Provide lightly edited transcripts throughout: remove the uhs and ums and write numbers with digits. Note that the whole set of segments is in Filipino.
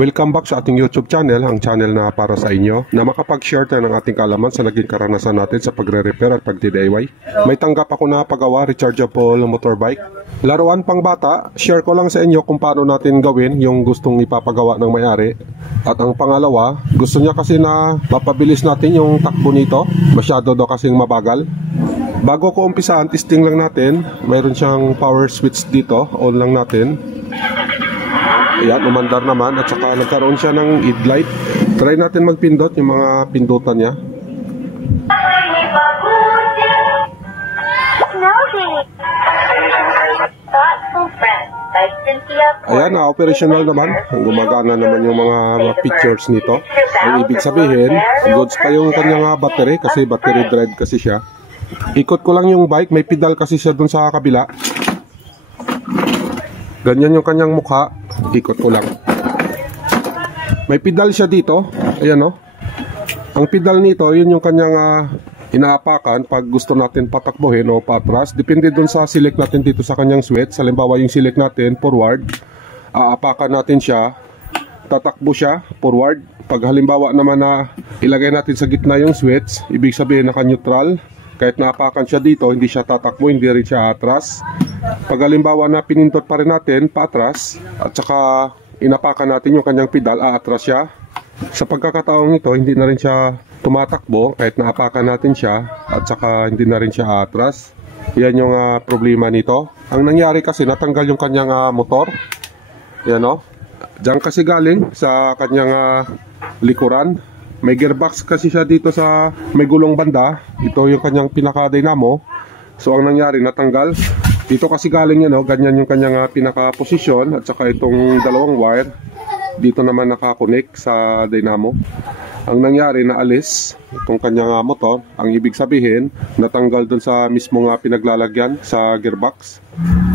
Welcome back sa ating YouTube channel, ang channel na para sa inyo na makapag-share tayo ng ating kaalaman sa naging karanasan natin sa pagre-repair at pag-DIY. May tanggap ako na paggawa rechargeable motorbike. Laruan pang bata, share ko lang sa inyo kung paano natin gawin yung gustong ipapagawa ng may-ari. At ang pangalawa, gusto niya kasi na mapabilis natin yung takbo nito, masyado daw kasing mabagal. Bago ko umpisaan, testing lang natin. Mayroon siyang power switch dito, on lang natin. Ayan, umandar naman at saka nagkaroon siya ng headlight. Try natin magpindot yung mga pindutan niya. Ayan, operational naman. Gumagana naman yung mga pictures nito. Ang ibig sabihin, goods pa yung kanyang battery kasi battery drive kasi siya. Ikot ko lang yung bike, may pedal kasi siya dun sa kabila. Ganyan yung kanyang mukha. Ikot ko lang. May pedal siya dito. Ayan o. Ang pedal nito, yun yung kanyang inaapakan pag gusto natin patakbuhin o patras. Depende dun sa select natin dito sa kanyang switch. Halimbawa yung select natin, forward. Aapakan natin siya. Tatakbo siya, forward. Pag halimbawa naman na ilagay natin sa gitna yung switch, ibig sabihin naka-neutral. Kahit naapakan siya dito, hindi siya tatakbo, hindi rin siya atras. Pag halimbawa na pinindot pa rin natin, paatras, at saka inapakan natin yung kanyang pedal, aatras siya. Sa pagkakataong ito, hindi na rin siya tumatakbo, kahit naapakan natin siya, at saka hindi na rin siya atras. Yan yung problema nito. Ang nangyari kasi, natanggal yung kanyang motor. Yan o. Diyan kasi galing sa kanyang likuran. May gearbox kasi siya dito sa may gulong banda. Ito yung kanyang pinaka-dynamo. So ang nangyari, natanggal. Dito kasi galing yan, ganyan yung kanyang pinaka-posisyon. At saka itong dalawang wire. Dito naman nakakonek sa dynamo. Ang nangyari, naalis itong kanyang motor. Ang ibig sabihin, natanggal dun sa mismo pinaglalagyan sa gearbox.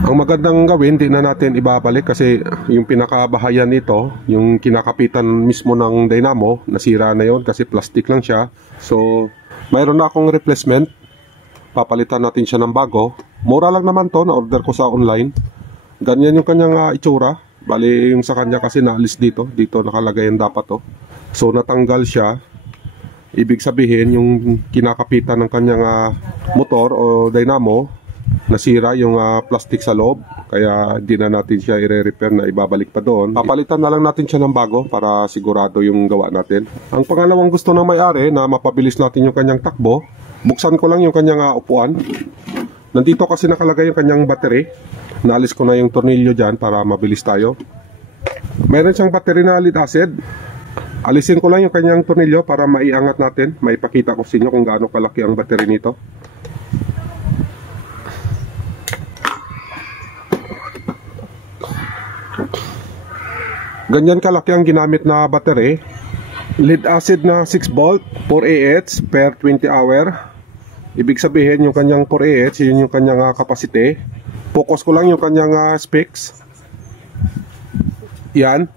Ang magandang gawin, di na natin ibabalik kasi yung pinakabahayan nito, yung kinakapitan mismo ng dynamo, nasira na yon kasi plastic lang siya. So, mayroon na akong replacement. Papalitan natin siya ng bago. Mura lang naman to, na-order ko sa online. Ganyan yung kanyang itsura. Bali, yung sa kanya kasi naalis dito. Dito nakalagay yung dapat to. So, natanggal siya. Ibig sabihin, yung kinakapitan ng kanyang motor o dynamo, nasira yung plastic sa loob. Kaya hindi na natin siya i-repair na ibabalik pa doon. Papalitan na lang natin siya ng bago para sigurado yung gawa natin. Ang pangalawang gusto ng may-ari na mapabilis natin yung kanyang takbo, buksan ko lang yung kanyang upuan. Nandito kasi nakalagay yung kanyang battery. Naalis ko na yung tornilyo dyan para mabilis tayo. Mayroon siyang battery na lead acid. Alisin ko lang yung kanyang tornilyo para maiangat natin. Maipakita ko sa inyo kung gaano kalaki ang battery nito. Ganyan kalaki ang ginamit na battery. Lead acid na 6 volt, 4 Ah per 20 hour. Ibig sabihin yung kanyang 4 Ah, yun yung kanyang capacity. Focus ko lang yung kanyang specs. Yan.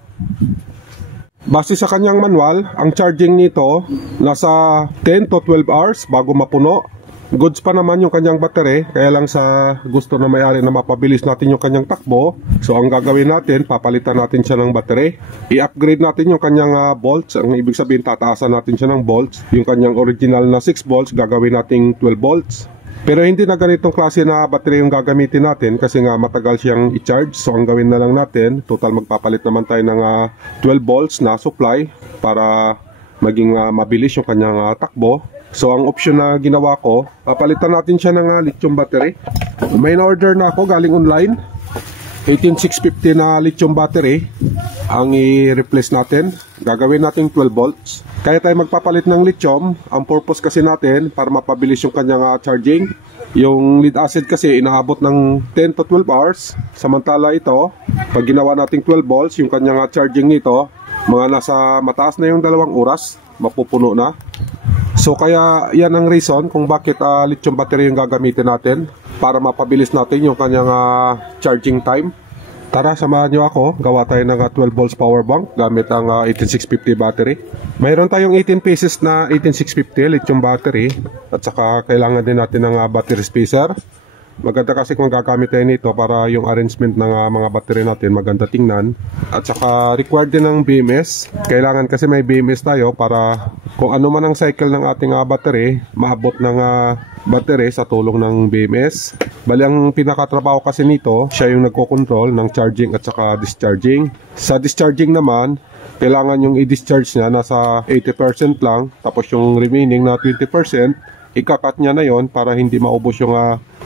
Base sa kanyang manual, ang charging nito nasa 10 to 12 hours bago mapuno. Goods pa naman yung kanyang battery, kaya lang sa gusto na may-ari na mapabilis natin yung kanyang takbo. So ang gagawin natin, papalitan natin siya ng battery. I-upgrade natin yung kanyang volts. Ang ibig sabihin, tataasan natin siya ng volts. Yung kanyang original na 6 volts, gagawin natin 12 volts. Pero hindi na ganitong klase na battery yung gagamitin natin kasi nga matagal siyang i-charge. So ang gawin na lang natin, total magpapalit naman tayo ng 12 volts na supply para maging mabilis yung kanyang takbo. So ang option na ginawa ko, papalitan natin siya ng lithium battery. May na-order na ako galing online. 18650 na lithium battery ang i-replace natin. Gagawin natin 12 volts. Kaya tayo magpapalit ng lithium. Ang purpose kasi natin para mapabilis yung kanyang charging. Yung lead acid kasi inaabot ng 10 to 12 hours. Samantala ito, pag ginawa natin 12 volts, yung kanyang charging nito, mga nasa mataas na yung 2 oras, mapupuno na. So kaya yan ang reason kung bakit lithium battery yung gagamitin natin para mapabilis natin yung kanyang charging time. Tara, samahan nyo ako. Gawa tayo ng 12 volts power bank gamit ang 18650 battery. Mayroon tayong 18 pieces na 18650 lithium battery. At saka kailangan din natin ng battery spacer. Maganda kasi kung gagamit tayo nito para yung arrangement ng mga battery natin maganda tingnan. At saka required din ng BMS. Kailangan kasi may BMS tayo para kung ano man ang cycle ng ating battery, maabot ng battery sa tulong ng BMS. Bali ang pinakatrabaho kasi nito, siya yung nagko-control ng charging at saka discharging. Sa discharging naman, kailangan yung i-discharge niya nasa 80% lang, tapos yung remaining na 20%, ikakat niya na yon para hindi maubos yung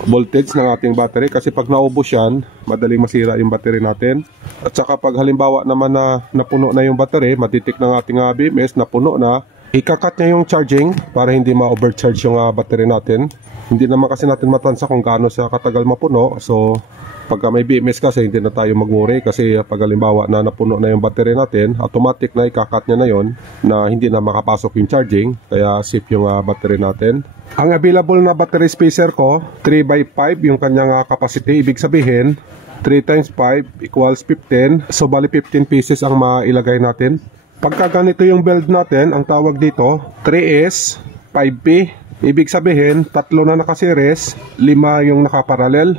voltage ng ating battery. Kasi pag naubos yan, madaling masira yung battery natin. At saka pag halimbawa naman na napuno na yung battery, matitik ng ating BMS, napuno na, ikakat niya yung charging para hindi ma-overcharge yung battery natin. Hindi naman kasi natin matansa kung gaano siya katagal mapuno. So pagka may BMS kasi hindi na tayo mag-worry, kasi pag halimbawa na napuno na yung battery natin, automatic na ikakat niya na yon na hindi na makapasok yung charging, kaya safe yung battery natin. Ang available na battery spacer ko, 3x5 yung kanyang capacity. Ibig sabihin 3 times 5 equals 15. So bali 15 pieces ang mailagay natin. Pagka ganito yung build natin, ang tawag dito 3S 5P. Ibig sabihin, 3 na nakaseries, 5 yung nakaparallel.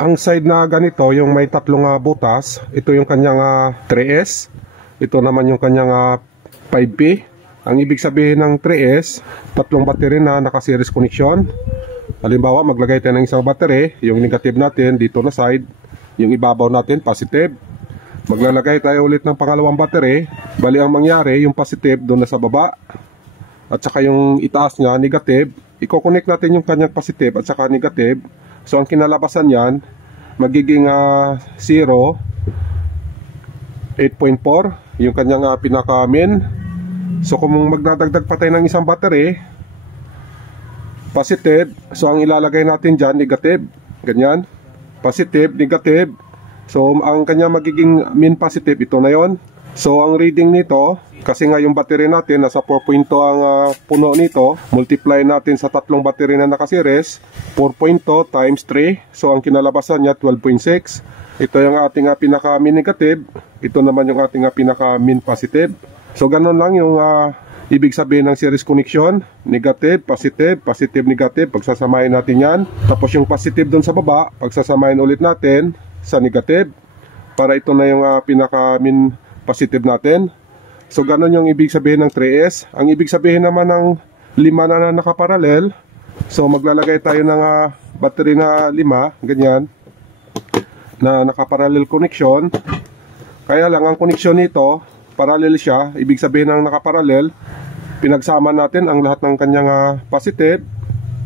Ang side na ganito, yung may 3 butas, ito yung kanyang 3S. Ito naman yung kanyang 5P. Ang ibig sabihin ng 3S, 3 battery na nakaseries connection. Halimbawa, maglagay tayo ng isang battery, yung negative natin dito na side, yung ibabaw natin positive. Maglalagay tayo ulit ng pangalawang battery. Bali ang mangyari, yung positive doon na sa baba, at saka yung itaas niya, negative. I-connect natin yung kanyang positive at saka negative. So ang kinalabasan yan, magiging 0, 8.4, yung kanyang pinaka-min. So kung magdadagdag pa tayo ng isang battery, positive, so ang ilalagay natin dyan, negative. Ganyan, positive, negative. So ang kanyang magiging min positive, ito na yon. So ang reading nito, kasi nga yung battery natin nasa 4.2 ang puno nito, multiply natin sa 3 battery na nakaseries, 4.2 times 3, so ang kinalabasan niya 12.6. Ito yung ating pinaka-min negative, ito naman yung ating pinaka-min positive. So ganun lang yung ibig sabihin ng series connection, negative, positive, positive, negative, pagsasamahin natin yan. Tapos yung positive dun sa baba, pagsasamahin ulit natin sa negative, para ito na yung pinaka-min positive natin. So ganun yung ibig sabihin ng 3S. Ang ibig sabihin naman ng 5 na nakaparallel, so maglalagay tayo ng battery na 5, ganyan, na nakaparallel connection. Kaya lang ang connection nito, parallel siya. Ibig sabihin ng nakaparallel, pinagsama natin ang lahat ng kanyang positive.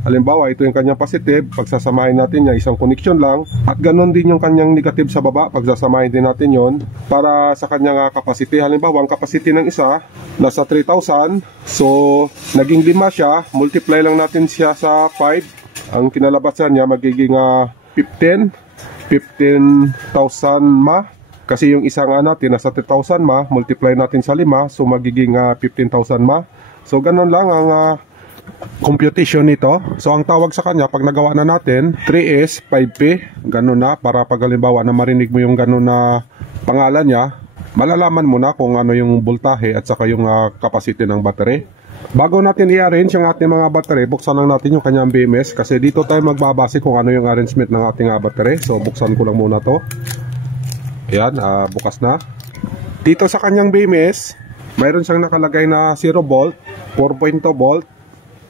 Halimbawa, ito yung kanyang positive, pagsasamahin natin niya, isang connection lang. At ganun din yung kanyang negative sa baba, pagsasamahin din natin yon para sa kanyang capacity. Halimbawa, ang capacity ng isa, nasa 3,000. So, naging 5 siya, multiply lang natin siya sa 5. Ang kinalabasan niya, magiging 15,000 ma. Kasi yung isa nga natin, nasa 3,000 ma, multiply natin sa 5, so magiging 15,000 ma. So, ganun lang ang computation nito. So ang tawag sa kanya pag nagawa na natin 3S 5P, ganun na, para pag halimbawa na marinig mo yung ganun na pangalan niya, malalaman mo na kung ano yung voltahe at saka yung capacity ng battery. Bago natin i-arrange yung ating mga battery, buksan lang natin yung kanyang BMS, kasi dito tayo magbabase kung ano yung arrangement ng ating battery. So buksan ko lang muna to. Ayan, bukas na. Dito sa kanyang BMS, mayroon siyang nakalagay na 0 volt, 4.2 volt.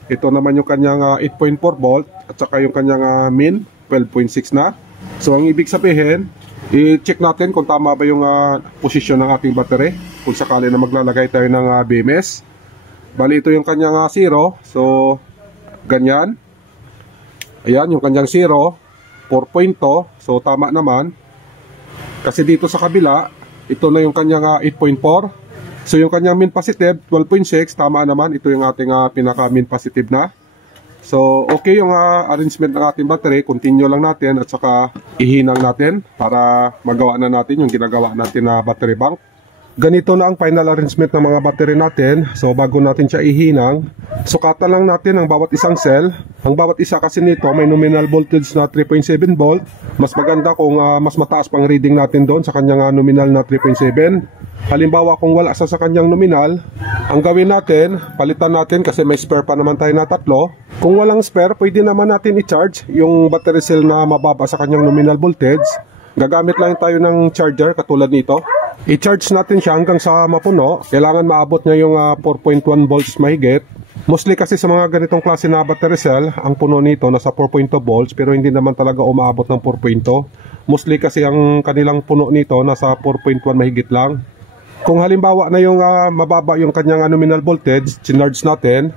Ito naman yung kanyang 8.4 volt at saka yung kanyang min 12.6 na. So ang ibig sabihin, i-check natin kung tama ba yung posisyon ng ating battery kung sakali na maglalagay tayo ng BMS. Bali ito yung kanyang 0. So ganyan. Ayan yung kanyang 0, 4.2. So tama naman. Kasi dito sa kabila, ito na yung kanyang 8.4. So yung kanyang min positive 12.6, tama naman, ito yung ating pinaka min positive na. So okay yung arrangement ng ating battery, continue lang natin at saka ihinang natin para magawa na natin yung ginagawa natin na battery bank. Ganito na ang final arrangement ng mga battery natin. So bago natin siya ihinang, sukatan lang natin ang bawat isang cell. Ang bawat isa kasi nito may nominal voltage na 3.7 volt. Mas maganda kung mas mataas pang reading natin doon sa kanyang nominal na 3.7. Halimbawa kung wala sa kanyang nominal, ang gawin natin, palitan natin kasi may spare pa naman tayo na 3. Kung walang spare, pwede naman natin i-charge yung battery cell na mababa sa kanyang nominal voltage. Gagamit lang tayo ng charger katulad nito. I-charge natin siya hanggang sa mapuno. Kailangan maabot niya yung 4.1 volts mahigit. Mostly kasi sa mga ganitong klase na battery cell, ang puno nito nasa 4.2 volts pero hindi naman talaga umaabot ng 4.2. Mostly kasi ang kanilang puno nito nasa 4.1 mahigit lang. Kung halimbawa na yung mababa yung kanyang nominal voltage, chinarge natin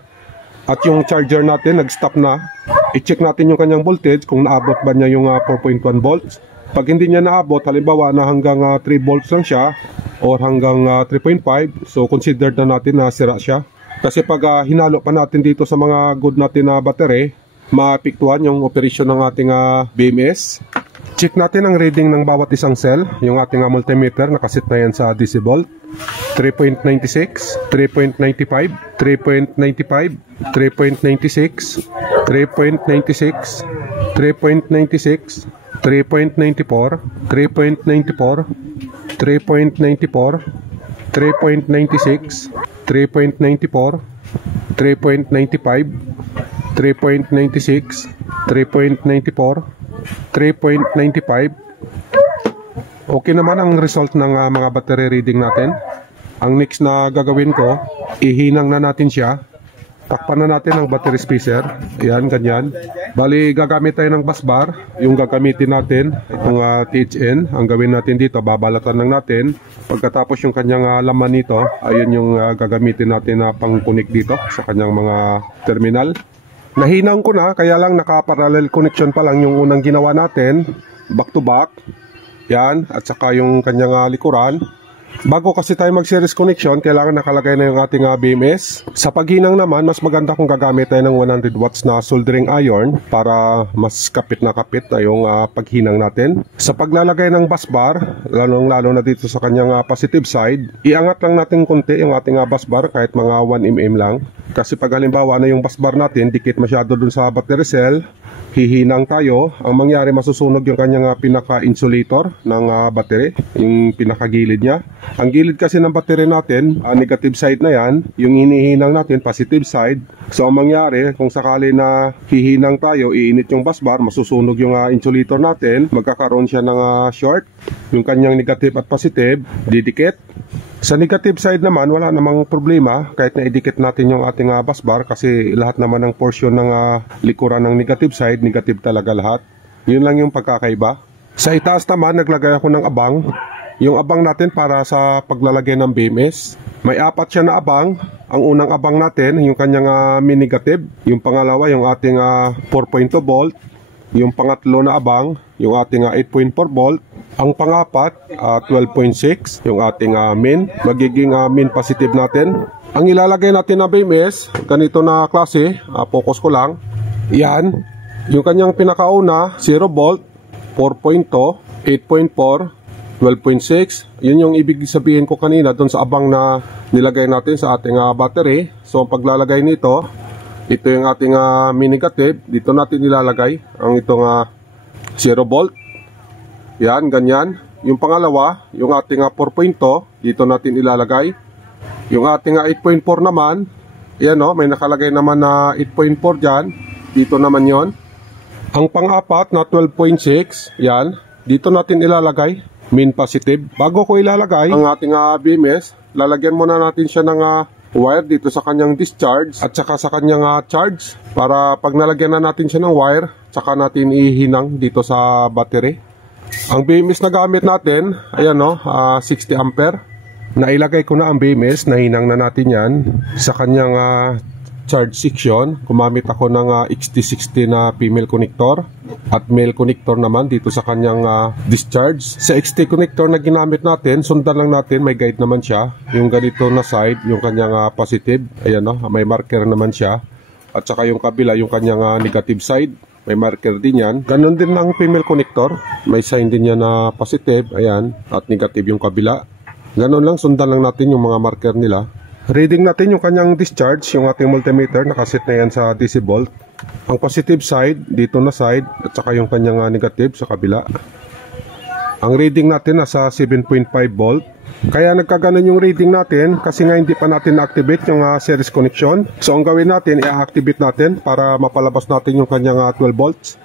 at yung charger natin nag-stop na, i-check natin yung kanyang voltage kung naabot ba niya yung 4.1 volts. Pag hindi niya naabot, halimbawa na hanggang 3 volts lang siya or hanggang 3.5, so considered na natin na sira siya. Kasi pag hinalo pa natin dito sa mga good natin na battery, maapektuhan yung operasyon ng ating BMS. Check natin ang reading ng bawat isang cell. Yung ating multimeter, nakasit na yan sa DC volt. 3.96, 3.95, 3.95, 3.96, 3.96, 3.96, 3.94, 3.94, 3.94, 3.96, 3.94, 3.95, 3.96, 3.94, 3.95. Okay naman ang result ng mga battery reading natin. Ang next na gagawin ko, ihinang na natin siya. Takpan na natin ang battery spacer. Ayan, ganyan. Bali, gagamit tayo ng bus bar. Yung gagamitin natin, itong THN. Ang gawin natin dito, babalatan lang natin. Pagkatapos yung kanyang laman nito, ayun yung gagamitin natin na pang-connect dito sa kanyang mga terminal. Nahinang ko na, kaya lang naka-parallel connection pa lang yung unang ginawa natin. Back to back. Yan, at saka yung kanyang likuran. Bago kasi tayo mag-series connection, kailangan nakalagay na yung ating BMS. Sa paghinang naman, mas maganda kung gagamit tayo ng 100 watts na soldering iron para mas kapit na yung paghinang natin. Sa paglalagay ng bus bar, lalong-lalo na dito sa kanyang positive side, iangat lang natin konti yung ating bus bar kahit mga 1 mm lang. Kasi pag halimbawa na yung bus bar natin, dikit masyado dun sa battery cell, hihinang tayo, ang mangyari masusunog yung kanyang pinaka-insulator ng battery, yung pinakagilid niya. Ang gilid kasi ng battery natin, negative side na yan, yung hinihinang natin, positive side. So ang mangyari, kung sakali na hihinang tayo, iinit yung bus bar, masusunog yung insulator natin, magkakaroon siya ng short, yung kanyang negative at positive, didikit. Sa negative side naman, wala namang problema kahit na idikit natin yung ating bus bar kasi lahat naman ng portion ng likuran ng negative side, negative talaga lahat. Yun lang yung pagkakaiba. Sa itaas naman, naglagay ako ng abang. Yung abang natin para sa paglalagay ng BMS. May 4 siya na abang. Ang unang abang natin, yung kanyang negative. Yung pangalawa, yung ating 4.2 volt. Yung pangatlo na abang, yung ating 8.4 volt. Ang pangapat, 12.6, yung ating min. Magiging min positive natin. Ang ilalagay natin na BMS, ganito na klase, focus ko lang. Yan, yung kanyang pinakauna, 0 volt, 4.2, 8.4, 12.6. Yun yung ibig sabihin ko kanina doon sa abang na nilagay natin sa ating battery. So ang paglalagay nito, ito yung ating min negative. Dito natin nilalagay ang itong 0 volt. Yan, ganyan. Yung pangalawa, yung ating 4.2, dito natin ilalagay. Yung ating 8.4 naman, yan o, may nakalagay naman na 8.4 dyan. Dito naman yon. Ang pang-apat na 12.6, yan, dito natin ilalagay. Min positive. Bago ko ilalagay ang ating BMS, lalagyan muna natin siya ng wire dito sa kanyang discharge at saka sa kanyang charge para pag nalagyan na natin siya ng wire, saka natin ihinang dito sa battery. Ang BMS na gamit natin, ayan no, 60 ampere. Nailagay ko na ang BMS, nahinang na natin yan sa kanyang charge section. Gumamit ako ng XT60 na female connector at male connector naman dito sa kanyang discharge. Sa XT connector na ginamit natin, sundan lang natin, may guide naman siya. Yung ganito na side, yung kanyang positive, ayan no, may marker naman siya. At saka yung kabila, yung kanyang negative side, may marker din yan. Ganon din ng female connector, may sign din yan na positive, ayan, at negative yung kabila. Ganon lang, sundan lang natin yung mga marker nila. Reading natin yung kanyang discharge, yung ating multimeter, nakaset na yan sa DC volt. Ang positive side, dito na side, at saka yung kanyang negative sa kabila. Ang reading natin nasa 7.5 volt. Kaya nagkaganon yung reading natin kasi nga hindi pa natin na-activate yung series connection. So ang gawin natin, i-activate natin para mapalabas natin yung kanyang 12 volts.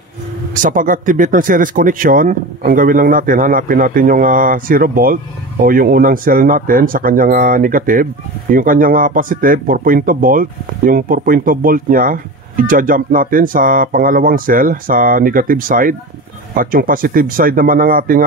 Sa pag-activate ng series connection, ang gawin lang natin, hanapin natin yung 0 volt o yung unang cell natin sa kanyang negative. Yung kanyang positive, 4.2 volt. Yung 4.2 volt niya, i-jump natin sa pangalawang cell sa negative side. At yung positive side naman ng ating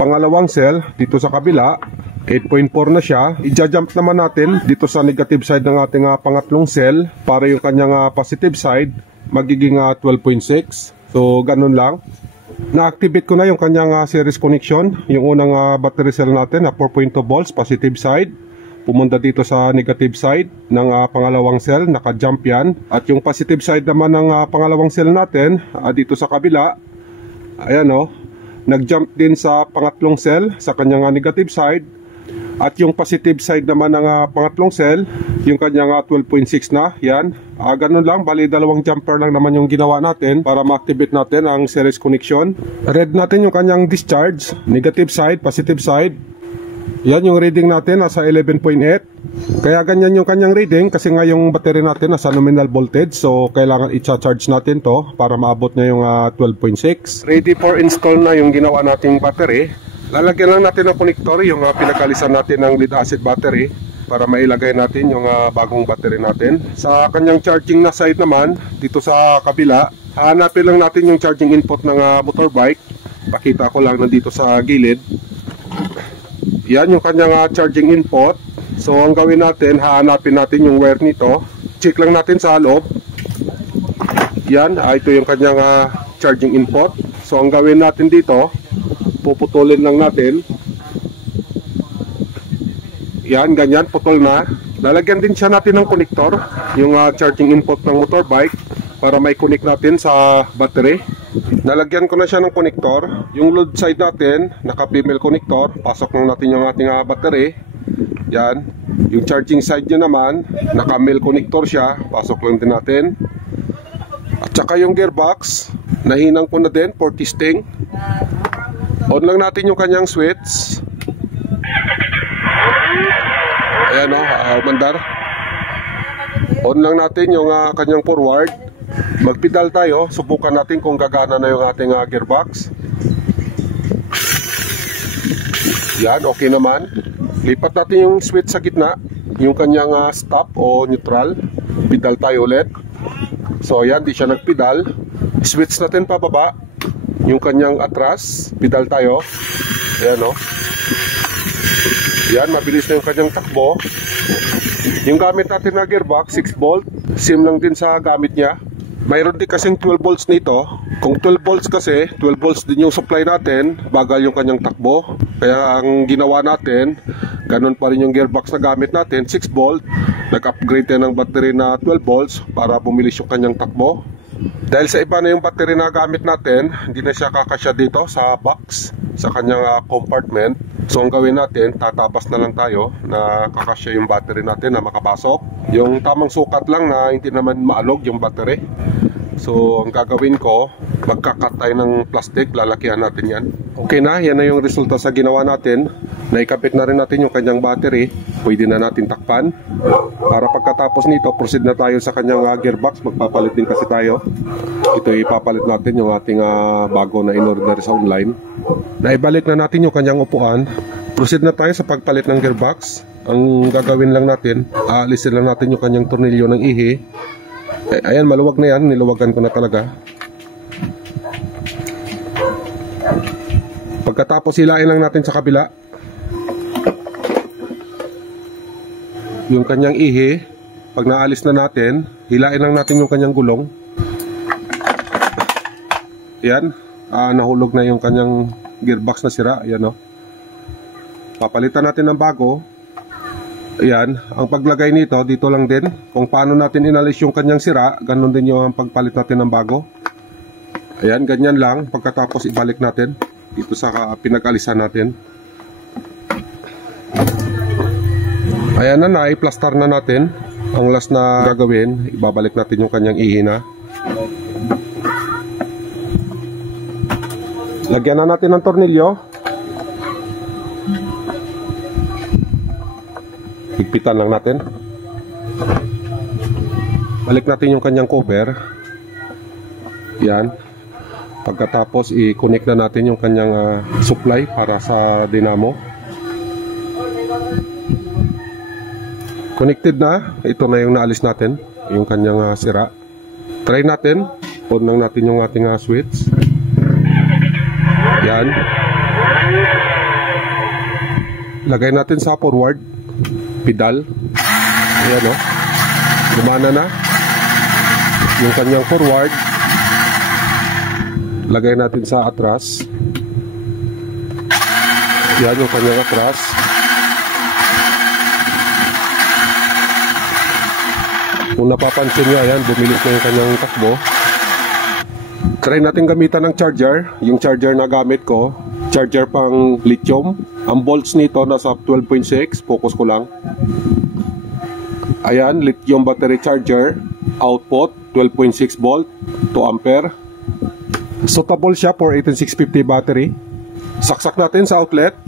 pangalawang cell dito sa kabila, 8.4 na siya. I-jump naman natin dito sa negative side ng ating pangatlong cell para yung kanyang positive side magiging 12.6. So ganun lang. Na-activate ko na yung kanyang series connection. Yung unang battery cell natin na 4.2 volts positive side, pumunta dito sa negative side ng pangalawang cell, naka-jump yan. At yung positive side naman ng pangalawang cell natin dito sa kabila, ayan o, nag-jump din sa pangatlong cell sa kanyang negative side. At yung positive side naman ng pangatlong cell, yung kanyang 12.6 na, yan. Ganun lang, bali dalawang jumper lang naman yung ginawa natin para ma-activate natin ang series connection. Read natin yung kanyang discharge, negative side, positive side. Yan yung reading natin, nasa 11.8. Kaya ganyan yung kanyang reading kasi nga yung battery natin nasa nominal voltage. So kailangan i-charge natin to para maabot niya yung 12.6. Ready for install na yung ginawa nating battery. Lalagyan lang natin ng connector yung pinagalisan natin ng lead acid battery para mailagay natin yung bagong battery natin. Sa kanyang charging na side naman, dito sa kabila, hanapin lang natin yung charging input ng motorbike. Pakita ko lang na dito sa gilid. Yan yung kanyang charging input. So ang gawin natin, hahanapin natin yung wire nito. Check lang natin sa loob. Yan, ito yung kanyang charging input. So ang gawin natin dito, puputulin lang natin. Yan, ganyan, putol na. Lalagyan din siya natin ng connector, yung charging input ng motorbike, para may connect natin sa battery. Nalagyan ko na siya ng connector. Yung load side natin, naka-female connector. Pasok lang natin yung ating battery. Yan. Yung charging side niya naman, naka-male connector siya. Pasok lang din natin. At saka yung gearbox, nahinang ko na din for testing. On lang natin yung kanyang switch. Ayan o, mandar. On lang natin yung kanyang forward. Magpedal tayo, subukan natin kung gagana na yung ating gearbox. Yan, okay naman. Lipat natin yung switch sa gitna, yung kanyang stop o neutral. Pedal tayo ulit. So yan, di siya nagpedal. Switch natin pababa yung kanyang atras, pedal tayo. Ayan o. Yan, mabilis na yung kanyang takbo. Yung gamit natin na gearbox, 6 volt. Same lang din sa gamit niya. Mayroon din kasing 12 volts nito. Kung 12 volts kasi, 12 volts din yung supply natin, bagal yung kanyang takbo. Kaya ang ginawa natin, ganun pa rin yung gearbox na gamit natin, 6 volt. Nag-upgrade din ng battery na 12 volts para bumilis yung kanyang takbo. Dahil sa iba na yung battery na gamit natin, hindi na siya kakasya dito sa box, sa kanyang compartment. So ang gawin natin, tatapas na lang tayo na kakasya yung battery natin na makapasok. Yung tamang sukat lang na hindi naman maalog yung battery. So ang gagawin ko, magkakat tayo ng plastic, lalakihan natin yan. Okay na, yan na yung resulta sa ginawa natin. Naikabit na rin natin yung kanyang battery. Pwede na natin takpan. Para pagkatapos nito, proceed na tayo sa kanyang gearbox. Magpapalit din kasi tayo. Ito ipapalit natin yung ating bago na in-order sa online. Naibalik na natin yung kanyang upuan. Proceed na tayo sa pagpalit ng gearbox. Ang gagawin lang natin, aalisin lang natin yung kanyang tornilyo ng ihi. Ayan, maluwag na yan. Niluwagan ko na talaga. Pagkatapos hilain lang natin sa kabila yung kanyang ihi. Pag naalis na natin, hilain lang natin yung kanyang gulong. Ayan, nahulog na yung kanyang gearbox na sira. Ayan o. Papalitan natin ng bago. Ayan, ang paglagay nito, dito lang din. Kung paano natin inalis yung kanyang sira, ganun din yung pagpalit natin ng bago. Ayan, ganyan lang. Pagkatapos ibalik natin dito sa pinag-alisan natin. Ayan na, i-plaster na natin. Ang last na gagawin, ibabalik natin yung kanyang ihina. Lagyan na natin ng tornilyo. higpitan lang natin. Balik natin yung kanyang cover. Yan. Pagkatapos i-connect na natin yung kanyang supply para sa dynamo. Connected na. Ito na yung naalis natin, yung kanyang sira. Try natin. On lang natin yung ating switch. Yan. Lagay natin sa forward pedal. Ayan o. Gumana na yung kanyang forward. Lagay natin sa atras. Yan yung kanyang atras. Kung napapansin nyo, ayan, bumilis na yung kanyang takbo. Try natin gamitan ng charger. Yung charger na gamit ko, charger pang lithium. Ang volts nito nasa 12.6. Focus ko lang. Ayan, lithium battery charger. Output 12.6 volt, 2 ampere. Suitable siya for 18650 battery. Saksak natin sa outlet.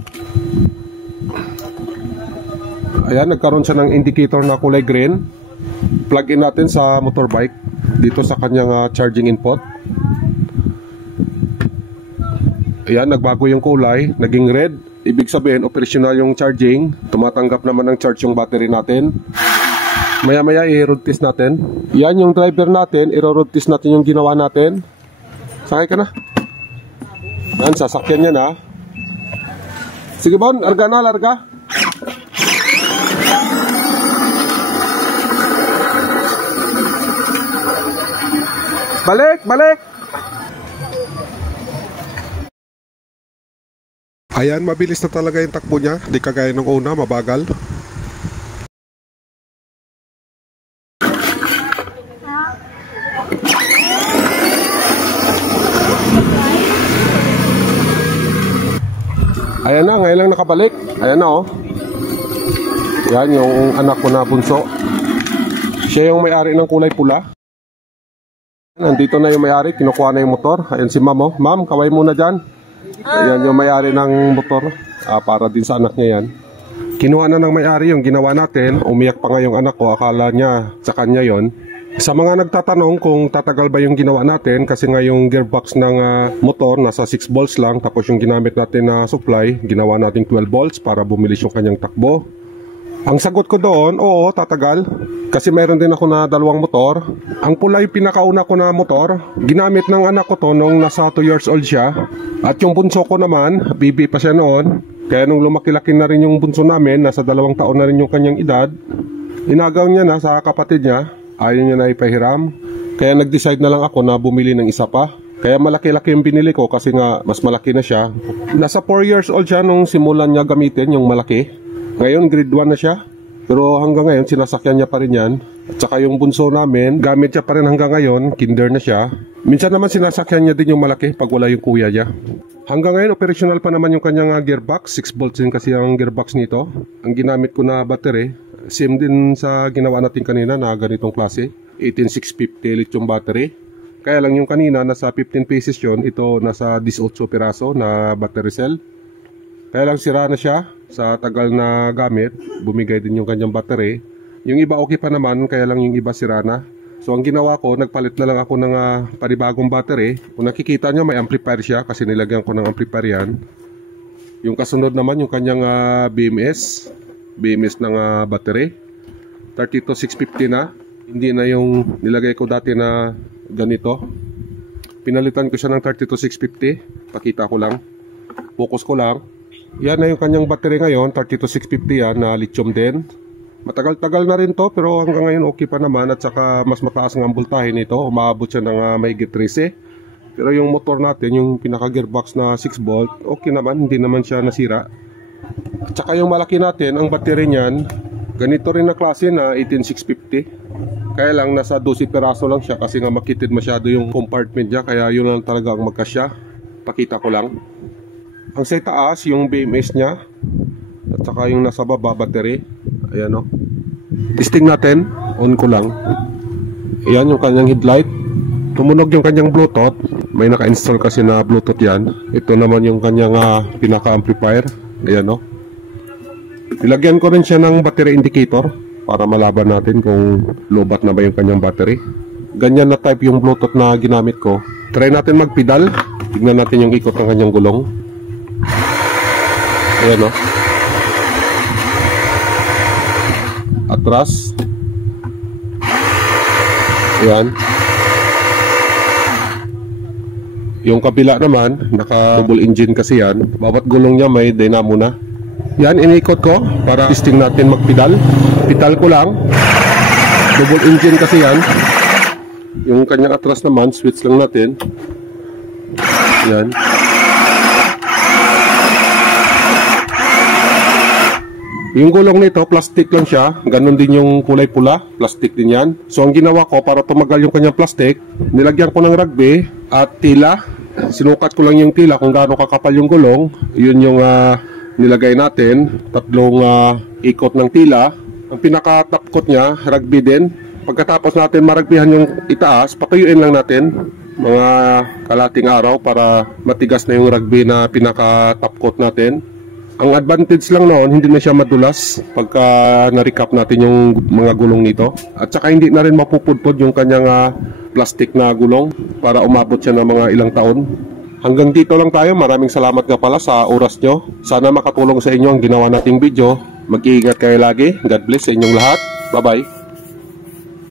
Ayan, nagkaroon siya ng indicator na kulay green. Plug in natin sa motorbike dito sa kanyang charging input. Ayan, nagbago yung kulay, naging red. Ibig sabihin, operational yung charging. Tumatanggap naman ng charge yung battery natin. Maya-maya i-road test natin. Yan yung driver natin, i-road test natin yung ginawa natin. Sakay ka na. Yan, sasakyan niya na. Sige Bon, larga na, larga. Balik, balik. Ayan, mabilis na talaga yung takbo niya. Di kagaya nung una, mabagal. Ayan na, ngayon lang nakabalik. Ayan na oh. Yan yung anak ko na bunso. Siya yung may-ari ng kulay pula. Nandito na yung may-ari, kinukuha na yung motor. Ayan si ma'am oh. Ma'am, kaway muna dyan. Ayan yung may-ari ng motor. Para din sa anak niya yan. Kinuha na ng may-ari yung ginawa natin. Umiyak pa nga yung anak ko. Akala niya sa kanya yon. Sa mga nagtatanong kung tatagal ba yung ginawa natin, kasi nga yung gearbox ng motor nasa 6 volts lang, tapos yung ginamit natin na supply, ginawa natin 12 volts para bumilis yung kanyang takbo. Ang sagot ko doon, oo, tatagal. Kasi meron din ako na dalawang motor. Ang pula yung pinakauna ko na motor. Ginamit ng anak ko to nung nasa 2 years old siya. At yung bunso ko naman, baby pa siya noon. Kaya nung lumaki-laki na rin yung bunso namin, nasa 2 taon na rin yung kanyang edad, inagaw niya na sa kapatid niya. Ayaw niya na ipahiram. Kaya nag-decide na lang ako na bumili ng isa pa. Kaya malaki-laki yung binili ko kasi nga mas malaki na siya. Nasa 4 years old siya nung simulan niya gamitin yung malaki. Ngayon grade 1 na siya. Pero hanggang ngayon sinasakyan niya pa rin yan. At saka yung bunso namin, gamit siya pa rin hanggang ngayon. Kinder na siya. Minsan naman sinasakyan niya din yung malaki pag wala yung kuya niya. Hanggang ngayon operational pa naman yung kanyang gearbox. 6 volts din kasi ang gearbox nito. Ang ginamit ko na battery, same din sa ginawa natin kanina na ganitong klase. 18650 lithium battery. Kaya lang yung kanina nasa 15 pieces yun. Ito nasa 18 piraso na battery cell. Kaya lang sira na siya sa tagal na gamit. Bumigay din yung kanyang battery. Yung iba okay pa naman, kaya lang yung iba sira na. So ang ginawa ko, nagpalit na lang ako ng panibagong battery. Kung nakikita nyo, may amplifier siya kasi nilagyan ko ng amplifier yan. Yung kasunod naman yung kanyang BMS ng battery 32650 na. Hindi na yung nilagay ko dati na ganito. Pinalitan ko siya ng 32650. Pakita ko lang, focus ko lang. Yan na yung kanyang battery ngayon. 32650 yan na lithium din. Matagal-tagal na rin to, pero hanggang ngayon okay pa naman. At saka mas mataas ng voltahe nito. Umaabot siya ng mahigit 13. Pero yung motor natin, yung pinaka gearbox na 6 volt, okay naman, hindi naman siya nasira. At saka yung malaki natin, ang battery niyan, ganito rin na klase na 18650. Kaya lang nasa 12 peraso lang siya kasi nga makitid masyado yung compartment niya. Kaya yun lang talaga ang magkasya. Pakita ko lang. Ang sa taas, yung BMS niya. At saka yung nasa baba, battery. Ayan o. Testing natin. On ko lang. Ayan yung kanyang headlight. Tumunog yung kanyang Bluetooth. May naka-install kasi na Bluetooth yan. Ito naman yung kanyang pinaka-amplifier. Ayan o. Nilagyan ko rin siya ng battery indicator para malaban natin kung lobat na ba yung kanyang battery. Ganyan na type yung Bluetooth na ginamit ko. Try natin magpedal. Tignan natin yung ikot ng kanyang gulong. Ayan o. Atras. Ayan. Yung kabila naman, naka double engine kasi yan. Bawat gulong niya may dynamo na. Yan, inikot ko para testing natin magpedal. Pedal ko lang. Double engine kasi yan. Yung kanyang atras naman, switch lang natin. Yan. Yung gulong nito, plastic lang siya. Ganon din yung kulay pula. Plastic din yan. So, ang ginawa ko para tumagal yung kanyang plastic, nilagyan ko ng rugby at tila. Sinukat ko lang yung tila kung gaano kakapal yung gulong. Yun yung nilagay natin. Tatlong ikot ng tila. Ang pinaka-top niya, rugby din. Pagkatapos natin maragbihan yung itaas, patuyuin lang natin mga kalating araw para matigas na yung rugby na pinaka-top coat natin. Ang advantage lang noon, hindi na siya madulas pagka na-recap natin yung mga gulong nito. At saka hindi na rin mapupudpod yung kanyang plastic na gulong para umabot siya ng mga ilang taon. Hanggang dito lang tayo. Maraming salamat nga pala sa oras nyo. Sana makatulong sa inyo ang ginawa nating video. Mag-iingat kayo lagi. God bless sa inyong lahat. Bye-bye.